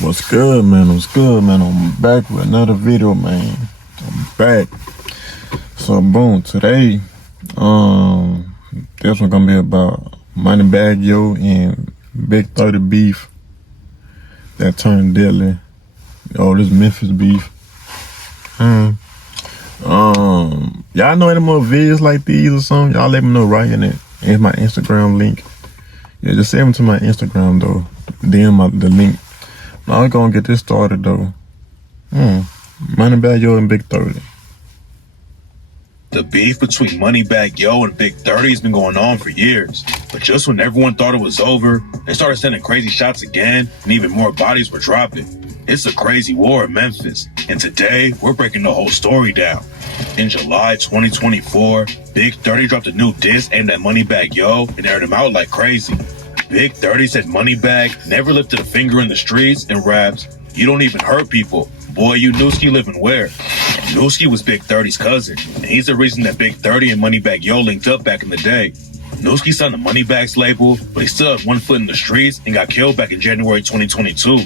What's good, man? What's good, man? I'm back with another video, man. I'm back. So, boom, today, this one gonna be about Moneybagg, Yo, and Big 30 beef that turned deadly. Oh, this Memphis beef. Y'all know any more videos like these or something? Y'all let me know right in it. Here's my Instagram link. Yeah, just send them to my Instagram though. DM the link. Now we're gonna get this started though. Moneybagg, Yo, and Big 30. The beef between Moneybagg, Yo, and Big 30 has been going on for years. But just when everyone thought it was over, they started sending crazy shots again, and even more bodies were dropping. It's a crazy war in Memphis, and today we're breaking the whole story down. In July 2024, Big 30 dropped a new diss aimed at Moneybagg, Yo, and aired him out like crazy. Big 30 said Moneybagg never lifted a finger in the streets and raps, "You don't even hurt people. Boy, you Nooski living where?" Nooski was Big 30's cousin, and he's the reason that Big 30 and Moneybagg, Yo linked up back in the day. Nooski signed the Moneybagg's label, but he still had one foot in the streets and got killed back in January 2022.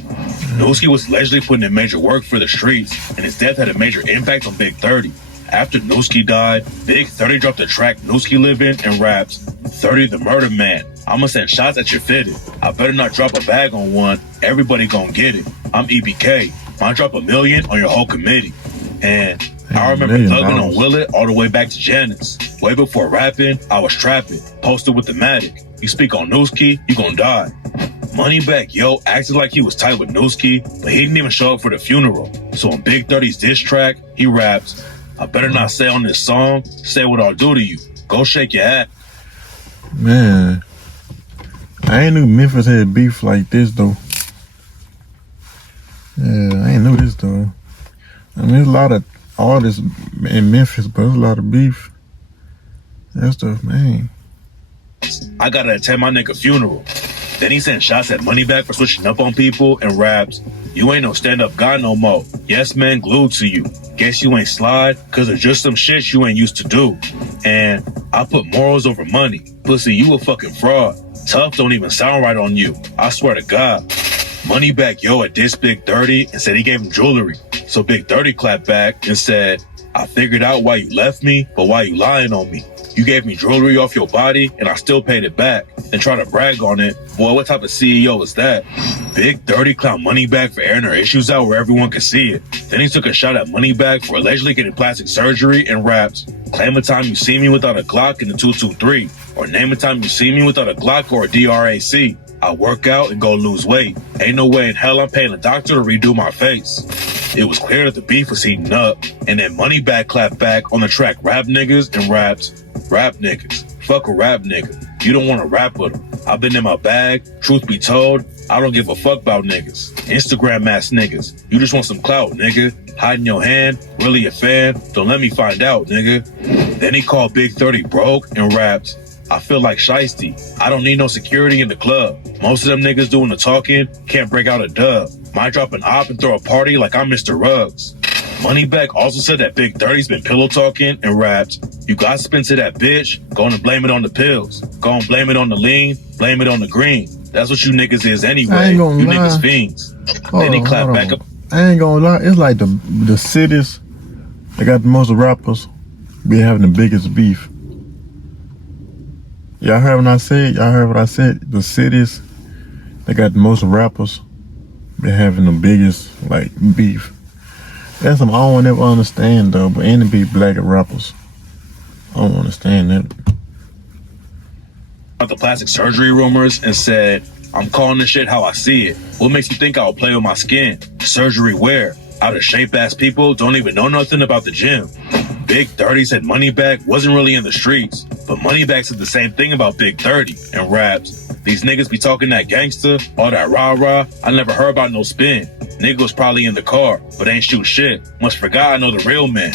Nooski was allegedly putting in major work for the streets, and his death had a major impact on Big 30. After Nooski died, Big 30 dropped the track Nooski Livin' and raps, "30 the murder man. I'ma send shots at your fitted. I better not drop a bag on one. Everybody gon' get it. I'm EBK. Might drop $1 million on your whole committee." And I remember thugging on Willet all the way back to Janice. Way before rapping, I was trapping, posted with the Matic. You speak on Nooski, you gon' die. Moneybagg, Yo acted like he was tight with Nooski, but he didn't even show up for the funeral. So on Big 30's diss track, he raps, "I better not say on this song, say what I'll do to you. Go shake your ass." Man, I ain't knew Memphis had beef like this though. Yeah, I ain't knew this though. I mean, there's a lot of artists in Memphis, but there's a lot of beef. That stuff, man. "I gotta attend my nigga funeral." Then he sent shots at Moneybagg for switching up on people and raps, "You ain't no stand-up guy no more. Yes, man, glued to you. Guess you ain't slide, cause there's just some shit you ain't used to do. And I put morals over money. Pussy, you a fucking fraud. Tough don't even sound right on you. I swear to God." Moneybagg, Yo had dissed Big 30 and said he gave him jewelry. So Big 30 clapped back and said, "I figured out why you left me, but why you lying on me? You gave me jewelry off your body and I still paid it back. And try to brag on it. Boy, what type of CEO is that?" Big 30 clowned Moneybagg for airing her issues out where everyone could see it. Then he took a shot at Moneybagg for allegedly getting plastic surgery and raps, "Claim a time you see me without a Glock in the 223, or name a time you see me without a Glock or a DRAC. I work out and go lose weight. Ain't no way in hell I'm paying a doctor to redo my face." It was clear that the beef was heating up, and then Moneybagg clapped back on the track Rap Niggas and raps, "Rap niggas. Fuck a rap nigga. You don't want to rap with them. I've been in my bag. Truth be told, I don't give a fuck about niggas. Instagram ass niggas. You just want some clout, nigga. Hiding your hand. Really a fan? Don't let me find out, nigga." Then he called Big 30 broke and raps, "I feel like Shiesty. I don't need no security in the club. Most of them niggas doing the talking can't break out a dub. Might drop an op and throw a party like I'm Mr. Ruggs." Moneybagg also said that Big 30's been pillow talking and raps, "You gossiping to that bitch, gonna blame it on the pills. Gonna blame it on the lean, blame it on the green. That's what you niggas is anyway. You niggas fiends." Then he clapped back up. I ain't gonna lie, it's like the cities that got the most rappers be having the biggest beef. Y'all heard what I said? Y'all heard what I said? The cities that got the most rappers be having the biggest like beef. That's something I don't ever understand though, but any big black rappers, I don't understand that. About the plastic surgery rumors and said, "I'm calling this shit how I see it. What makes you think I'll play with my skin? Surgery where? Out of shape ass people don't even know nothing about the gym." Big 30 said Moneybagg wasn't really in the streets, but Moneybagg said the same thing about Big 30 and raps, "These niggas be talking that gangster, all that rah-rah. I never heard about no spin. Nigga was probably in the car, but ain't shoot shit. Must forgot I know the real man."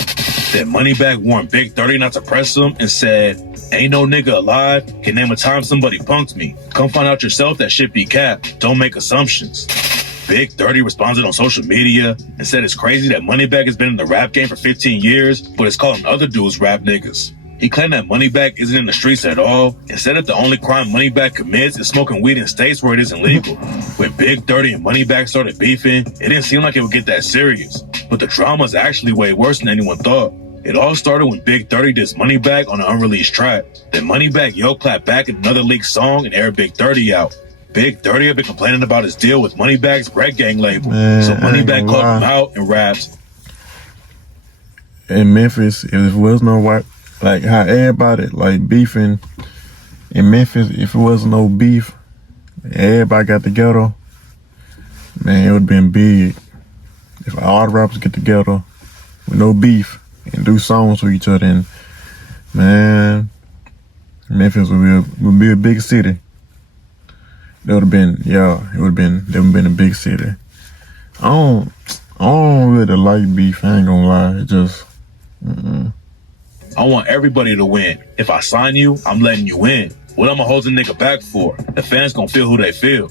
Then Moneybagg warned Big 30 not to press him and said, "Ain't no nigga alive can name a time somebody punked me. Come find out yourself that shit be cap. Don't make assumptions." Big 30 responded on social media and said it's crazy that Moneybagg has been in the rap game for 15 years, but is calling other dudes rap niggas. He claimed that Moneybagg isn't in the streets at all and said that the only crime Moneybagg commits is smoking weed in states where it isn't legal. When Big 30 and Moneybagg started beefing, it didn't seem like it would get that serious, but the drama is actually way worse than anyone thought. It all started when Big 30 dissed Moneybagg on an unreleased track. Then Moneybagg Yo clapped back in another leaked song and aired Big 30 out. Big 30 had been complaining about his deal with Moneybagg's Red Gang label, so Moneybagg called him out and raps. In Memphis, if it was no white, like how everybody like beefing in Memphis, if it wasn't no beef, everybody got together, man, it would have been big. If all the rappers get together with no beef and do songs with each other, and man, Memphis would be a big city. It would have been, it would have been a big city. I don't really like beef, I ain't gonna lie. It just, I want everybody to win. If I sign you, I'm letting you in. What I'ma hold the nigga back for? The fans gonna feel who they feel.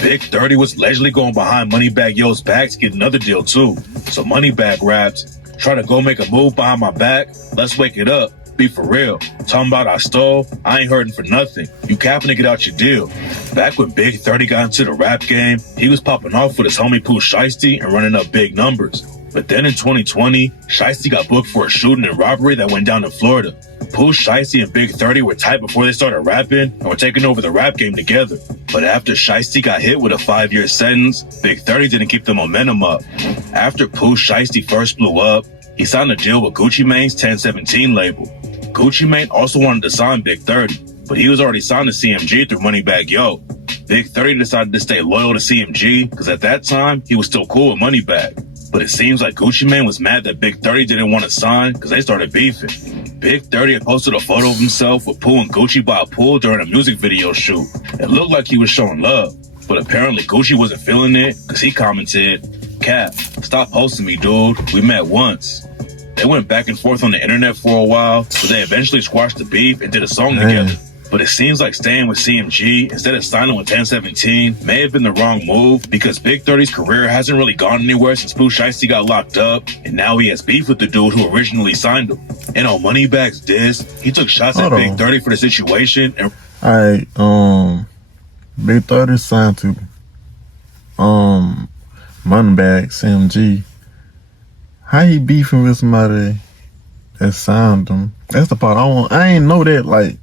Big 30 was allegedly going behind Moneybagg Yo's back to get another deal too. So Moneybagg raps, try to go make a move behind my back, let's wake it up, be for real. Talking about I stole, I ain't hurting for nothing. You capping to get out your deal. Back when Big 30 got into the rap game, he was popping off with his homie Pooh Shiesty and running up big numbers. But then in 2020, Shiesty got booked for a shooting and robbery that went down in Florida. Pooh Shiesty and Big 30 were tight before they started rapping and were taking over the rap game together. But after Shiesty got hit with a 5-year sentence, Big 30 didn't keep the momentum up. After Pooh Shiesty first blew up, he signed a deal with Gucci Mane's 1017 label. Gucci Mane also wanted to sign Big 30, but he was already signed to CMG through Moneybagg Yo. Big 30 decided to stay loyal to CMG because at that time, he was still cool with Moneybagg. But it seems like Gucci Mane was mad that Big 30 didn't want to sign because they started beefing. Big 30 had posted a photo of himself with Pooh and Gucci by a pool during a music video shoot. It looked like he was showing love, but apparently Gucci wasn't feeling it because he commented, "Cap, stop posting me, dude. We met once." They went back and forth on the internet for a while, but they eventually squashed the beef and did a song together. But it seems like staying with CMG instead of signing with 1017 may have been the wrong move because Big 30's career hasn't really gone anywhere since Pooh Shiesty got locked up, and now he has beef with the dude who originally signed him. And on Moneybagg's diss, he took shots at Big 30 for the situation. And Alright, Big 30 signed to Moneybagg, CMG. How he beefing with somebody that signed him? That's the part I ain't know that, like,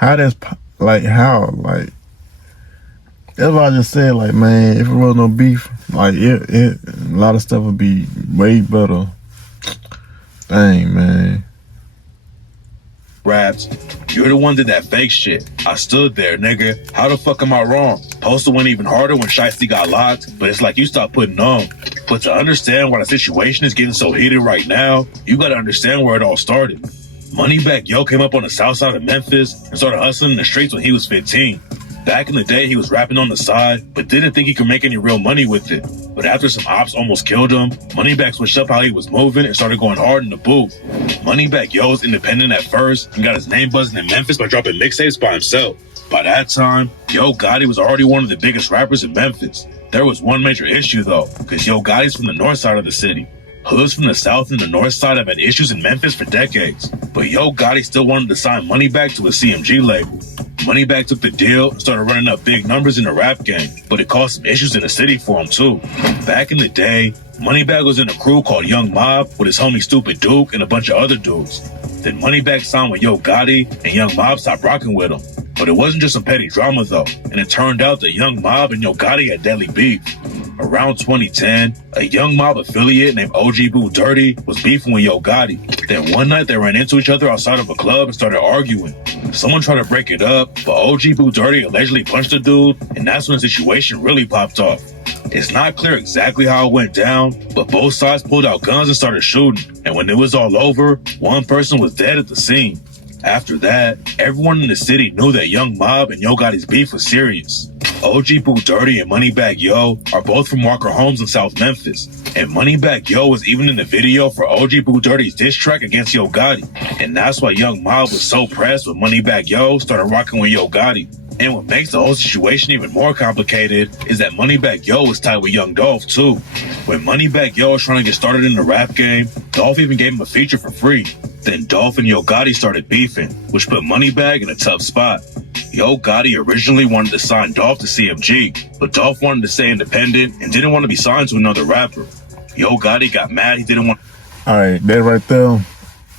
that's what I just said, like, man, if it was no beef, like, a lot of stuff would be way better. Dang, man. raps, "You're the one that did that fake shit. I stood there, nigga. How the fuck am I wrong? Posted went even harder when Shiesty got locked, but it's like you stopped putting on. But to understand why the situation is getting so heated right now, you gotta understand where it all started. Moneybagg Yo came up on the south side of Memphis and started hustling in the streets when he was 15. Back in the day, he was rapping on the side, but didn't think he could make any real money with it. But after some ops almost killed him, Moneybagg switched up how he was moving and started going hard in the booth. Moneybagg Yo was independent at first and got his name buzzing in Memphis by dropping mixtapes by himself. By that time, Yo Gotti was already one of the biggest rappers in Memphis. There was one major issue though, because Yo Gotti's from the north side of the city. Hoods from the south and the north side have had issues in Memphis for decades, but Yo Gotti still wanted to sign Moneybagg to a CMG label. Moneybagg took the deal and started running up big numbers in the rap game, but it caused some issues in the city for him too. Back in the day, Moneybagg was in a crew called Young Mob with his homie Stupid Duke and a bunch of other dudes. Then Moneybagg signed with Yo Gotti and Young Mob stopped rocking with him. But it wasn't just some petty drama though, and it turned out that Young Mob and Yo Gotti had deadly beef. Around 2010, a Young Mob affiliate named OG Boo Dirty was beefing with Yo Gotti. Then one night they ran into each other outside of a club and started arguing. Someone tried to break it up, but OG Boo Dirty allegedly punched the dude, and that's when the situation really popped off. It's not clear exactly how it went down, but both sides pulled out guns and started shooting, and when it was all over, one person was dead at the scene. After that, everyone in the city knew that Young Mob and Yo Gotti's beef was serious. OG Boo Dirty and Moneybagg Yo are both from Walker Homes in South Memphis, and Moneybagg Yo was even in the video for OG Boo Dirty's diss track against Yo Gotti, and that's why Young Mob was so pressed when Moneybagg Yo started rocking with Yo Gotti. And what makes the whole situation even more complicated is that Moneybagg Yo was tied with Young Dolph too. When Moneybagg Yo was trying to get started in the rap game, Dolph even gave him a feature for free. Then Dolph and Yo Gotti started beefing, which put Moneybagg in a tough spot. Yo Gotti originally wanted to sign Dolph to CMG, but Dolph wanted to stay independent and didn't want to be signed to another rapper. Yo Gotti got mad he didn't want. Alright, that right there,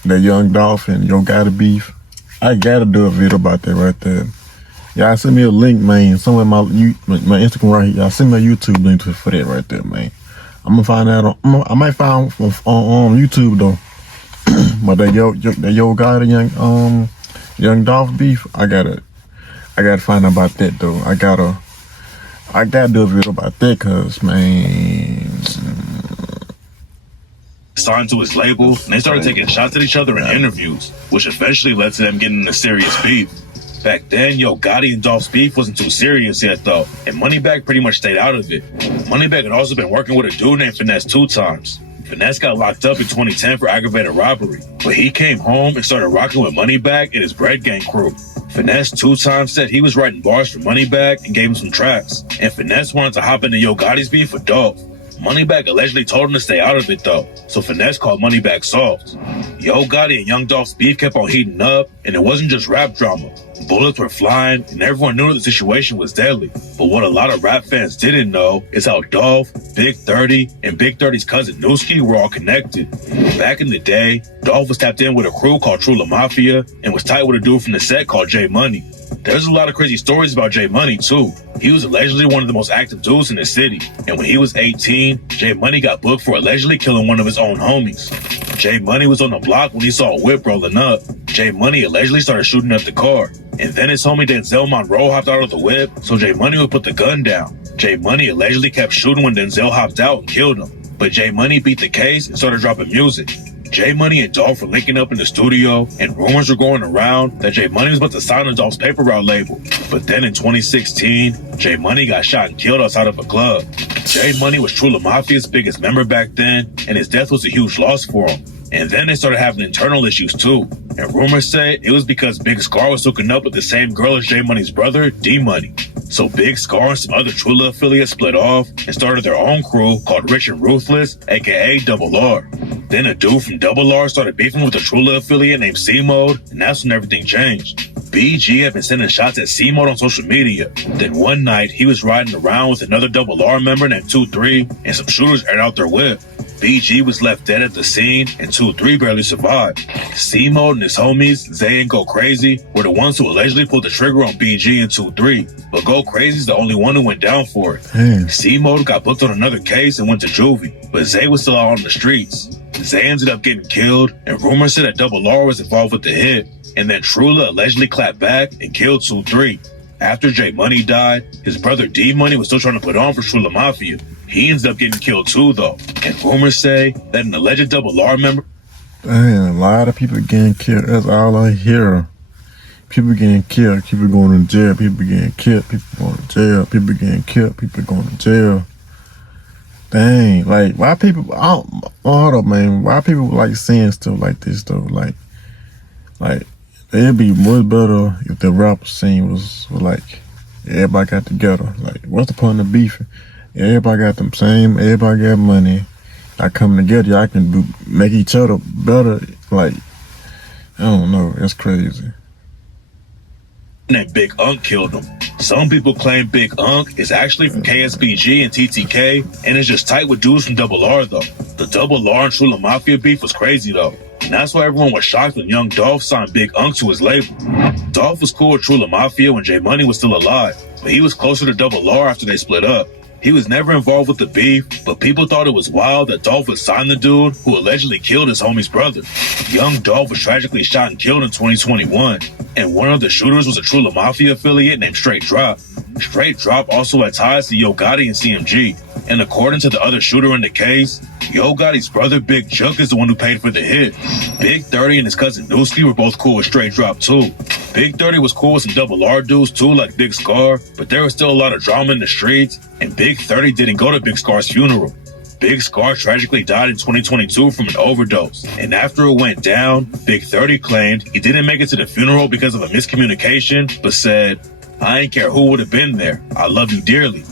that Young Dolph and Yo Gotti beef, I gotta do a video about that right there. Y'all send me a link, man, somewhere my Instagram right here. Y'all send me a YouTube link for that right there, man. I'm gonna find that I might find on YouTube though. But that Yo Gotti Young Dolph beef, I gotta find out about that though. I gotta do a video about that, cause man, signed to his label, and they started taking shots at each other in interviews, which eventually led to them getting into serious beef. Back then, Yo Gotti and Dolph's beef wasn't too serious yet though, and Moneybagg pretty much stayed out of it. Moneybagg had also been working with a dude named Finesse 2 times. Finesse got locked up in 2010 for aggravated robbery, but he came home and started rocking with Moneybagg and his Bread Gang crew. Finesse 2 times said he was writing bars for Moneybagg and gave him some tracks, and Finesse wanted to hop into Yo Gotti's beef with Dolph. Moneybagg allegedly told him to stay out of it though, so Finesse called Moneybagg soft. Yo Gotti and Young Dolph's beef kept on heating up, and it wasn't just rap drama. Bullets were flying, and everyone knew that the situation was deadly. But what a lot of rap fans didn't know is how Dolph, Big 30, and Big 30's cousin Newski were all connected. Back in the day, Dolph was tapped in with a crew called True La Mafia and was tight with a dude from the set called J Money. There's a lot of crazy stories about J Money too. He was allegedly one of the most active dudes in the city, and when he was 18, J Money got booked for allegedly killing one of his own homies. J Money was on the block when he saw a whip rolling up. J Money allegedly started shooting up the car, and then his homie Denzel Monroe hopped out of the whip, so J Money would put the gun down. J Money allegedly kept shooting when Denzel hopped out and killed him, but J Money beat the case and started dropping music. J Money and Dolph were linking up in the studio, and rumors were going around that J Money was about to sign on Dolph's paper route label. But then in 2016, J Money got shot and killed outside of a club. J Money was True La Mafia's biggest member back then, and his death was a huge loss for him. And then they started having internal issues too. And rumors say it was because Big Scar was hooking up with the same girl as J Money's brother, D Money. So Big Scar and some other True La affiliates split off and started their own crew called Rich and Ruthless, aka Double R. Then a dude from Double R started beefing with a True La affiliate named C-Mode, and that's when everything changed. BG had been sending shots at C-Mode on social media. Then one night, he was riding around with another Double R member named 2-3, and some shooters aired out their whip. BG was left dead at the scene, and 2-3 barely survived. C-Mode and his homies, Zay and Go Crazy, were the ones who allegedly pulled the trigger on BG and 2-3, but Go Crazy's the only one who went down for it. C-Mode got booked on another case and went to juvie, but Zay was still out on the streets. Zay ended up getting killed, and rumors said that Double R was involved with the hit, and then True La allegedly clapped back and killed 2-3. After J Money died, his brother D Money was still trying to put on for True La Mafia. He ended up getting killed too though, and rumors say that an alleged Double R member. Damn, a lot of people getting killed. That's all I hear. People getting killed, people going to jail, people getting killed, people going to jail, people getting killed, people going to jail. Dang, like why people? Hold up, man. Why people like saying stuff like this though? Like it'd be much better if the rap scene was like everybody got together. Like, what's the point of beefing? Everybody got them same. Everybody got money. Y'all come together. Y'all can make each other better. Like, I don't know. That's crazy. And Big Unk killed him. Some people claim Big Unk is actually from KSBG and TTK and is just tight with dudes from Double R though. The Double R and True La Mafia beef was crazy though. And that's why everyone was shocked when Young Dolph signed Big Unk to his label. Dolph was cool with True La Mafia when J Money was still alive, but he was closer to Double R after they split up. He was never involved with the beef, but people thought it was wild that Dolph would sign the dude who allegedly killed his homie's brother. Young Dolph was tragically shot and killed in 2021, and one of the shooters was a True La Mafia affiliate named Straight Drop. Straight Drop also had ties to Yo Gotti and CMG, and according to the other shooter in the case, Yo Gotti's brother Big Chuck is the one who paid for the hit. Big 30 and his cousin Newski were both cool with Straight Drop too. Big 30 was cool with some Double R dudes too, like Big Scar, but there was still a lot of drama in the streets, and Big 30 didn't go to Big Scar's funeral. Big Scar tragically died in 2022 from an overdose, and after it went down, Big 30 claimed he didn't make it to the funeral because of a miscommunication, but said, "I ain't care who would have been there. I love you dearly."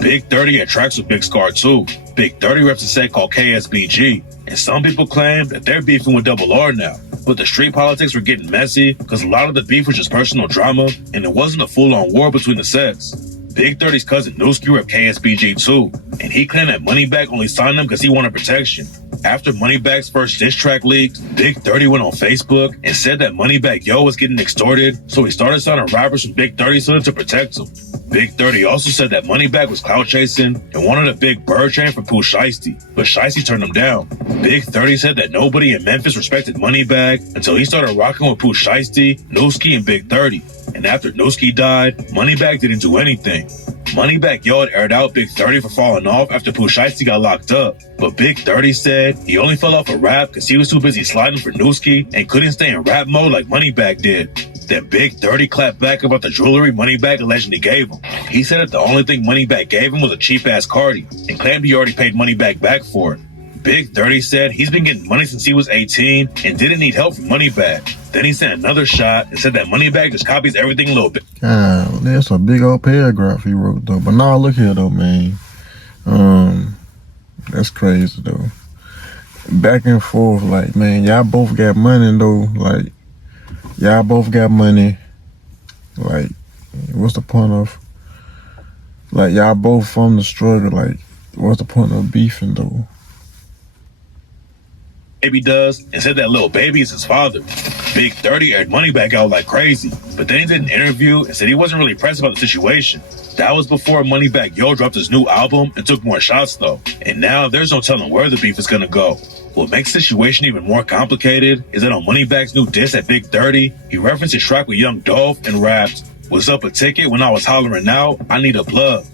Big 30 had tracks with Big Scar too. Big 30 reps a set called KSBG, and some people claim that they're beefing with Double R now. but the street politics were getting messy because a lot of the beef was just personal drama and it wasn't a full-on war between the sets. Big 30's cousin Nooski repped KSBG too, and he claimed that Moneybagg only signed him because he wanted protection. After Moneybagg's first diss track leaked, Big 30 went on Facebook and said that Moneybagg Yo was getting extorted, so he started signing rappers from Big 30's hood to protect him. Big 30 also said that Moneybagg was clout chasing and wanted a big bird chain from Pooh Shiesty, but Shiesty turned him down. Big 30 said that nobody in Memphis respected Moneybagg until he started rocking with Pooh Shiesty, Nooski, and Big 30. And after Nooski died, Moneybagg didn't do anything. Moneybagg Yo had aired out Big 30 for falling off after Pooh Shiesty got locked up, but Big 30 said he only fell off of rap because he was too busy sliding for Nooski and couldn't stay in rap mode like Moneybagg did. Then Big 30 clapped back about the jewelry Moneybagg allegedly gave him. He said that the only thing Moneybagg gave him was a cheap-ass Cardi and claimed he already paid Moneybagg back for it. Big 30 said he's been getting money since he was 18 and didn't need help from Moneybagg. Then he sent another shot and said that Moneybagg just copies everything a little bit. That's a big old paragraph he wrote though. But now look here though, man. That's crazy though. Back and forth, like, man, y'all both got money though. Like, y'all both got money. Like, what's the point of, like, y'all both from the struggle. Like, what's the point of beefing though? Baby does, and said that little baby is his father. Big 30 aired Moneybagg out like crazy, but then he did an interview and said he wasn't really pressed about the situation. That was before Moneybagg Yo dropped his new album and took more shots though. And now there's no telling where the beef is gonna go. What makes the situation even more complicated is that on Moneybagg's new diss at Big 30, he referenced his track with Young Dolph and rapped, "Was up a ticket when I was hollering out, I need a plug."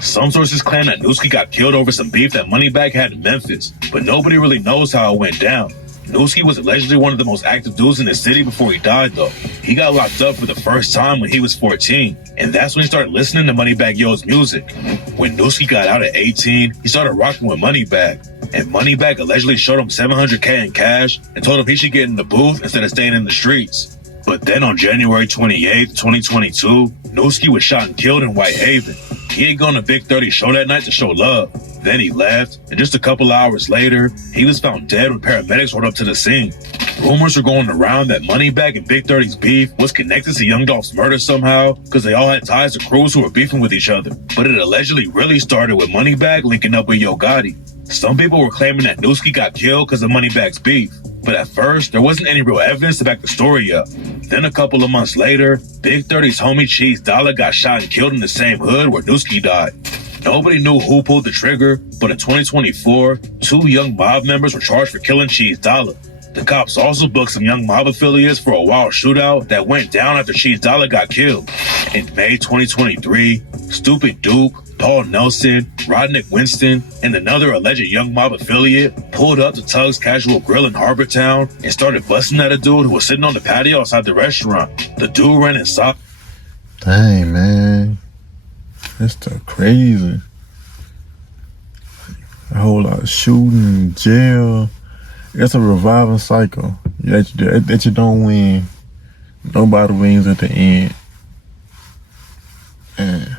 Some sources claim that Nooski got killed over some beef that Moneybagg had in Memphis, but nobody really knows how it went down. Nooski was allegedly one of the most active dudes in the city before he died though. He got locked up for the first time when he was 14, and that's when he started listening to Moneybagg Yo's music. When Nooski got out at 18, he started rocking with Moneybagg, and Moneybagg allegedly showed him $700K in cash and told him he should get in the booth instead of staying in the streets. But then on January 28th, 2022, Nooski was shot and killed in Whitehaven. He had gone to Big 30's show that night to show love. Then he left, and just a couple hours later, he was found dead when paramedics rolled up to the scene. Rumors were going around that Moneybagg and Big 30's beef was connected to Young Dolph's murder somehow, because they all had ties to crews who were beefing with each other. But it allegedly really started with Moneybagg linking up with Yo Gotti. Some people were claiming that Nooski got killed because of Moneybagg's beef, but at first, there wasn't any real evidence to back the story up. Then a couple of months later, Big 30's homie Cheese Dollar got shot and killed in the same hood where Nooski died. Nobody knew who pulled the trigger, but in 2024, 2 young mob members were charged for killing Cheese Dollar. The cops also booked some young mob affiliates for a wild shootout that went down after Cheese Dollar got killed. In May 2023, Stupid Duke, Paul Nelson, Rodnick Winston, and another alleged young mob affiliate pulled up to Tug's Casual Grill in Harbortown and started busting at a dude who was sitting on the patio outside the restaurant. The dude ran inside. Dang, man. That's so crazy. A whole lot of shooting, jail. It's a reviving cycle. That you don't win. Nobody wins at the end. And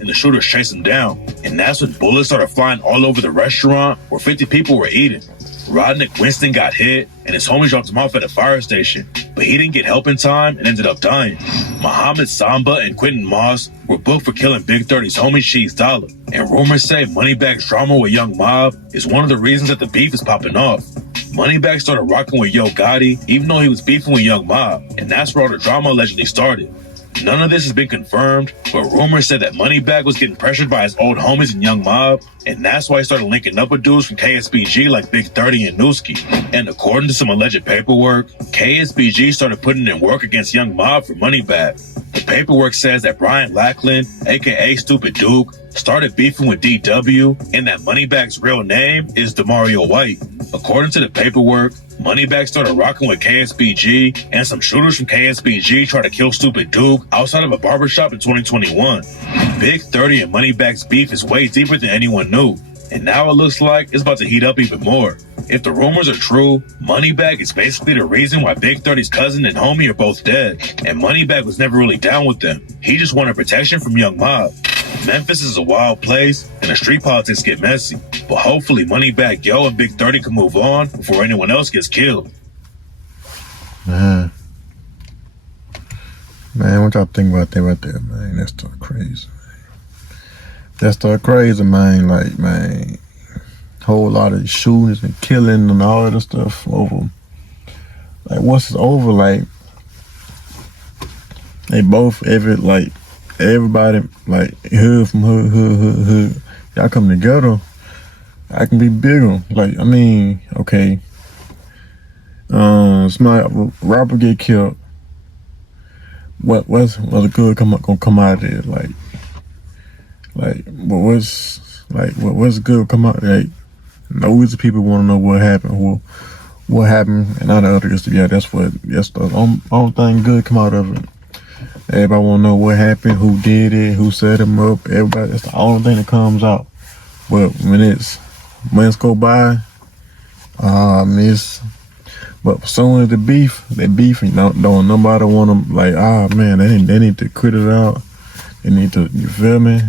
the shooters chased him down. And that's when bullets started flying all over the restaurant where 50 people were eating. Rodnick Winston got hit, and his homies dropped him off at a fire station, but he didn't get help in time and ended up dying. Muhammad Samba and Quentin Moss were booked for killing Big 30's homie Cheese Dollar, and rumors say Moneybagg's drama with Young Mob is one of the reasons that the beef is popping off. Moneybagg started rocking with Yo Gotti, even though he was beefing with Young Mob, and that's where all the drama allegedly started. None of this has been confirmed, but rumors said that Moneybagg was getting pressured by his old homies in Young Mob, and that's why he started linking up with dudes from KSBG like Big 30 and Nooski. And according to some alleged paperwork, KSBG started putting in work against Young Mob for Moneybagg. The paperwork says that Brian Lackland, aka Stupid Duke, started beefing with DW, and that Moneybagg's real name is Demario White. According to the paperwork, Moneybagg started rocking with KSBG, and some shooters from KSBG tried to kill Stupid Duke outside of a barbershop in 2021. Big 30 and Moneybagg's beef is way deeper than anyone knew, and now it looks like it's about to heat up even more. If the rumors are true, Moneybagg is basically the reason why Big 30's cousin and homie are both dead, and Moneybagg was never really down with them. He just wanted protection from Young Mob. Memphis is a wild place, and the street politics get messy, but hopefully Moneybagg Yo and Big 30 can move on before anyone else gets killed. what y'all think about that right there, man? That's stuff crazy. That's stuff crazy, man. Like, man, whole lot of shootings and killing and all that stuff over. Like, once it's over, like, they both, everybody, like, hood from hood. Y'all come together, I can be bigger. Like, I mean, okay. Somebody, rapper get killed. What's good gonna come out of it? What's good come out? Like, nosy people want to know what happened, and all the others. Yeah, that's the only thing good come out of it. Everybody want to know what happened, who did it, who set him up. Everybody, that's the only thing that comes out. But when months go by, but as soon as they beefing, don't nobody want them, like, man, they need to quit it out. They need to, you feel me,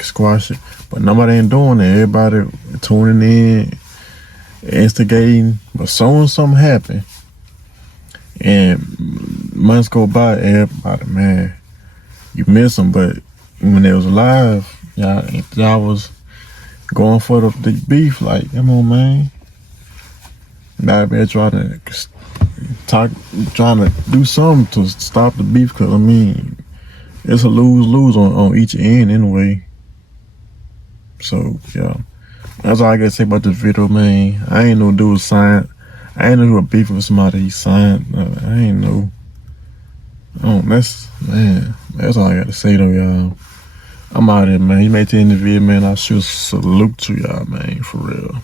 squash it. But nobody ain't doing it. Everybody tuning in, instigating. But as soon as something happen, and months go by, everybody, man, you miss them. But when they was alive, y'all was going for the beef. Like, come on, man. Now they're trying to do something to stop the beef, because I mean, it's a lose-lose on each end anyway. So yeah, that's all I gotta say about this video, man. I ain't know dude signed. I ain't know who a beef with somebody he signed. I ain't know. That's all I gotta say though, y'all. I'm out here, man. You made it to the end of the video, man. I should salute to y'all, man, for real.